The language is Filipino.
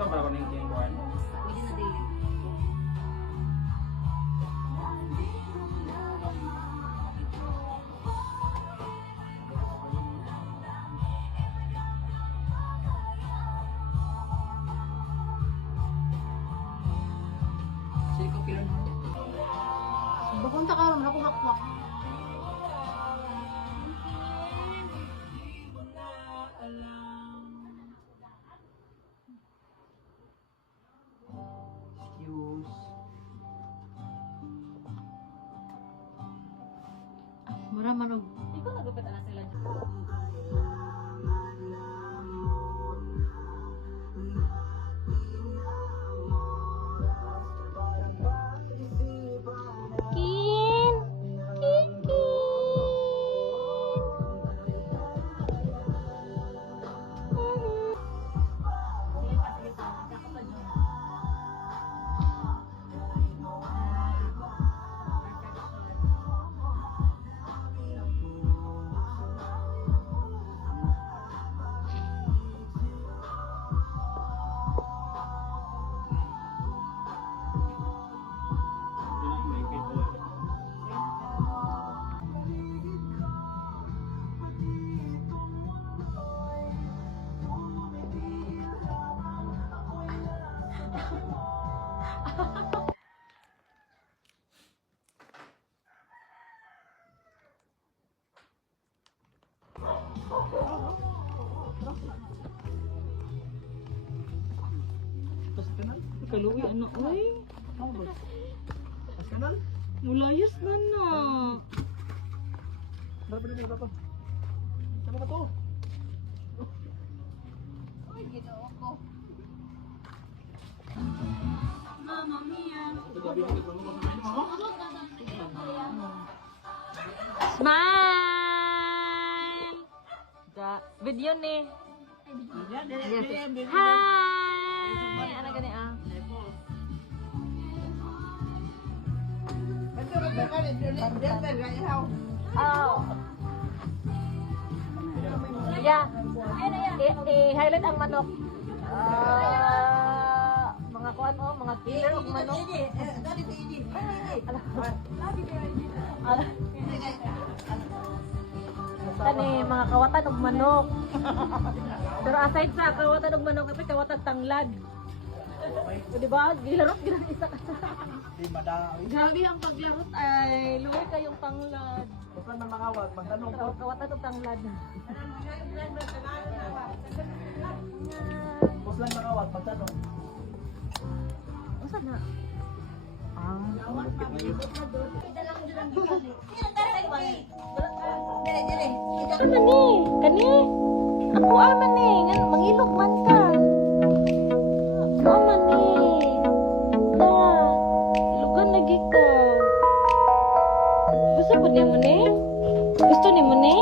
dito para ko ning kuan. Pwede na daily. Sige ko pilon. Bakong takaroon ako hakmak. Excuse. Mura manog. Ikaw nagupit ala sila. Kin. Kin. Kaluwi ano oy. As kanan? Mulayas na na. Berapa ni berapa? Sama ka to? Oy, ginoo ko. Mama mia. Smile. Da video ni. Hi. Ano gani ah? Oh. Yeah. I-highlight ang manok. Mga kuan oh, mga killer og manok. Kani mga kawatan og manok. Pero aside sa kawatan og manok, kapit kawatan tanglad. O diba? Gilarot ginang isa ka. Di madawi. Grabe ang paglarot ay luwi kayong tanglad. Bukan man mangawag, magtanong ko. Kawatan og tanglad. Bus lang mangawag, magtanong. Usa na? Ano ni? Kani? Ako aman ni, mangilog man ka. Aman ni. Tara, ilugan lagi ka. Gusto po ni mo ni? Gusto ni mo ni?